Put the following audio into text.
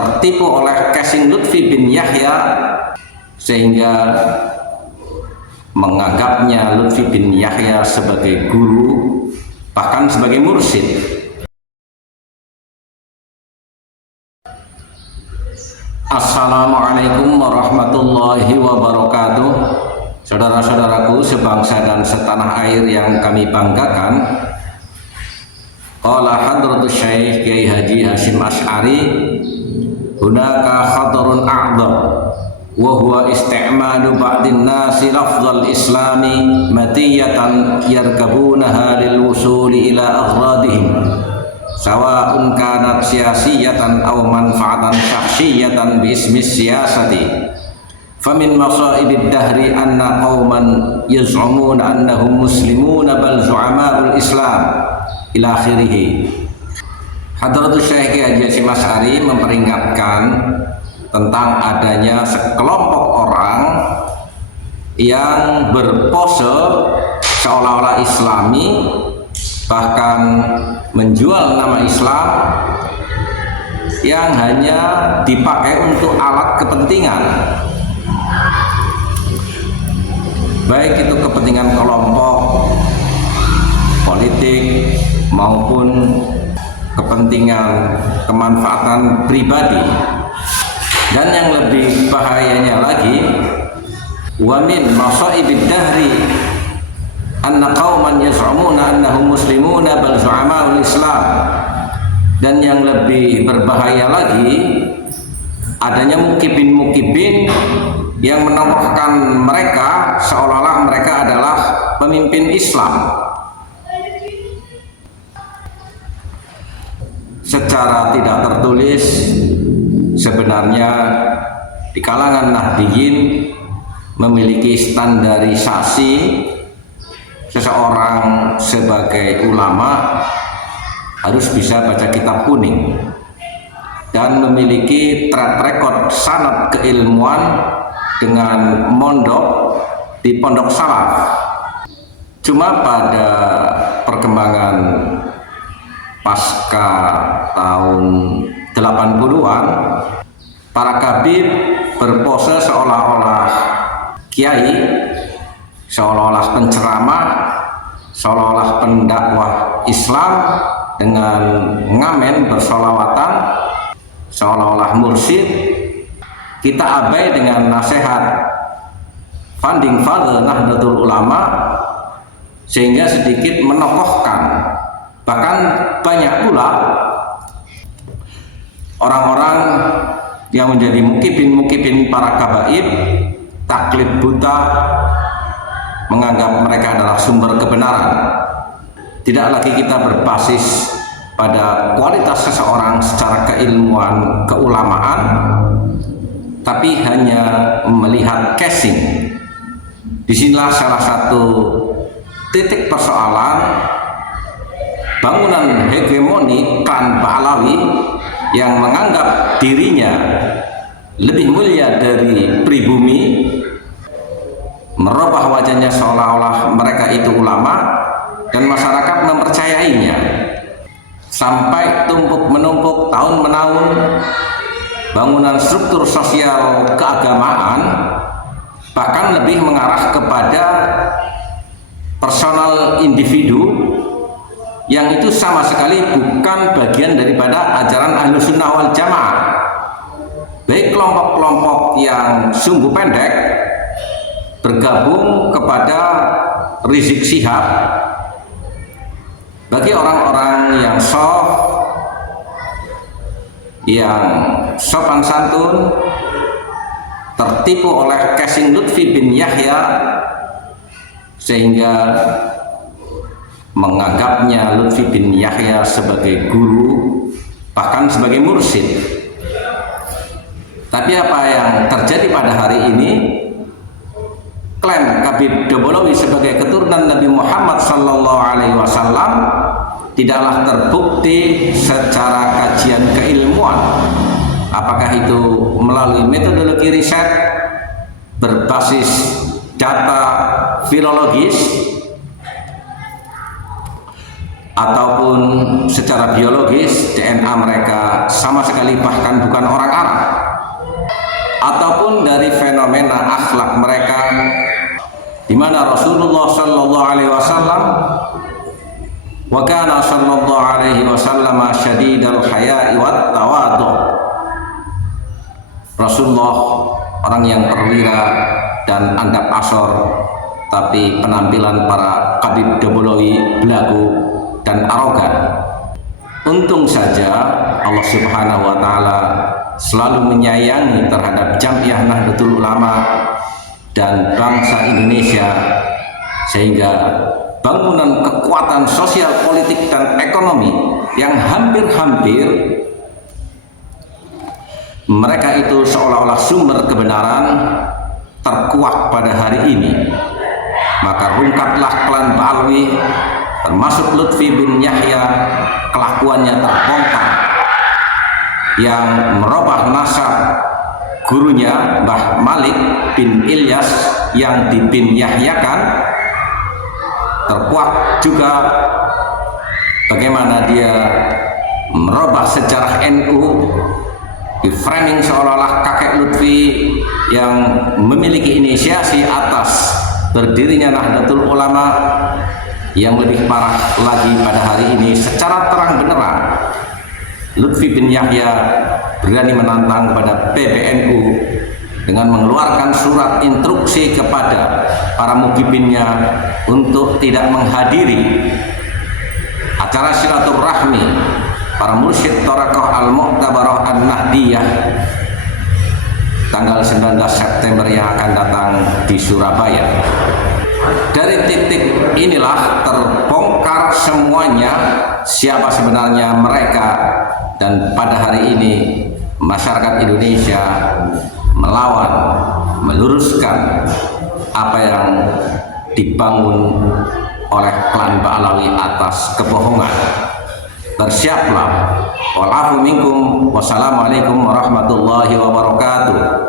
tertipu oleh casing Lutfi bin Yahya sehingga menganggapnya Lutfi bin Yahya sebagai guru, bahkan sebagai mursyid. Assalamualaikum warahmatullahi wabarakatuh. Saudara-saudaraku sebangsa dan setanah air yang kami banggakan, qala hadratus Syekh Kiai Haji Hasyim Asy'ari, hunaka khatarun a'dzam wa huwa isti'malu ba'din nasi lafzal islami matiyatan yarkabunaha lil wusuli ila aghradihim sawa'un kanat siyasiyatan aw manfaatan syakhsiyatan bi ismi siyasati. Famin masaibid dahri anna qauman yaz'umuna annahum muslimuna bal zu'ama'ul islam ila akhirih. Hadratus Syekh Kiai Haji Hasyim Asy'ari memperingatkan tentang adanya sekelompok orang yang berpose seolah-olah islami, bahkan menjual nama Islam yang hanya dipakai untuk alat kepentingan, baik itu kepentingan kelompok politik maupun kepentingan kemanfaatan pribadi. Dan yang lebih bahayanya lagi, wa min masaibid dahri anna qauman yaz'umuna annahum muslimuna bal zu'ama'ul islam. Dan yang lebih berbahaya lagi, adanya mukibin-mukibin yang menampakkan mereka seolah-olah mereka adalah pemimpin Islam. Secara tidak tertulis, sebenarnya di kalangan Nahdiyin memiliki standarisasi seseorang sebagai ulama harus bisa baca kitab kuning dan memiliki track record sanad keilmuan dengan mondok di pondok salaf. Cuma pada perkembangan pasca tahun 80-an, para kabir berpose seolah-olah kiai, seolah-olah penceramah, seolah-olah pendakwah Islam dengan ngamen bersolawatan, seolah-olah mursyid. Kita abai dengan nasihat founding father Nahdlatul Ulama sehingga sedikit menokohkan. Bahkan banyak pula orang-orang yang menjadi mukibin-mukibin para kabaib, taklid buta, menganggap mereka adalah sumber kebenaran. Tidak lagi kita berbasis pada kualitas seseorang secara keilmuan, keulamaan, tapi hanya melihat casing. Disinilah salah satu titik persoalan bangunan hegemoni klan Pahlawi yang menganggap dirinya lebih mulia dari pribumi, merubah wajahnya seolah-olah mereka itu ulama, dan masyarakat mempercayainya sampai tumpuk menumpuk tahun menahun. Bangunan struktur sosial keagamaan bahkan lebih mengarah kepada personal individu yang itu sama sekali bukan bagian daripada ajaran Ahlussunnah wal Jamaah. Baik kelompok-kelompok yang sungguh pendek bergabung kepada Rizik Syihab, bagi orang-orang yang yang sopan santun, tertipu oleh casing Lutfi bin Yahya sehingga menganggapnya Lutfi bin Yahya sebagai guru, bahkan sebagai mursyid. Tapi apa yang terjadi pada hari ini, klaim Habib Dobolowi sebagai keturunan Nabi Muhammad SAW tidaklah terbukti secara kajian keilmuan, apakah itu melalui metodologi riset berbasis data filologis ataupun secara biologis DNA mereka sama sekali bahkan bukan orang Arab, ataupun dari fenomena akhlak mereka, di mana Rasulullah Shallallahu Alaihi Wasallam wa kana Shallallahu Alaihi Wasallam syadidal haya'i wat tawadhu. Rasulullah orang yang perwira dan andap asor, tapi penampilan para kabid dobolowi belagu dan arogan. Untung saja Allah Subhanahu wa Ta'ala selalu menyayangi terhadap Jam'iyah Nahdlatul Ulama dan bangsa Indonesia, sehingga bangunan kekuatan sosial, politik, dan ekonomi yang hampir-hampir mereka itu seolah-olah sumber kebenaran terkuak pada hari ini. Maka rungkatlah klan Ba'alwi termasuk Lutfi bin Yahya, kelakuannya terbongkar, yang merubah nasab gurunya Mbah Malik bin Ilyas yang dibin Yahyakan. Terkuak juga bagaimana dia merubah sejarah NU, di framing seolah-olah kakek Lutfi yang memiliki inisiasi atas berdirinya Nahdlatul Ulama. Yang lebih parah lagi pada hari ini, secara terang benerang Lutfi bin Yahya berani menantang kepada PBNU dengan mengeluarkan surat instruksi kepada para mugibinnya untuk tidak menghadiri acara silaturahmi para mursyid Thoraqah Al-Mu'tabarah An-Nahdiyah tanggal 19 September yang akan datang di Surabaya. Dari titik inilah terbongkar semuanya siapa sebenarnya mereka, dan pada hari ini masyarakat Indonesia melawan, meluruskan apa yang dibangun oleh klan Ba'alawi atas kebohongan. Bersiaplah. Wa'alafu minkum. Wassalamualaikum warahmatullahi wabarakatuh.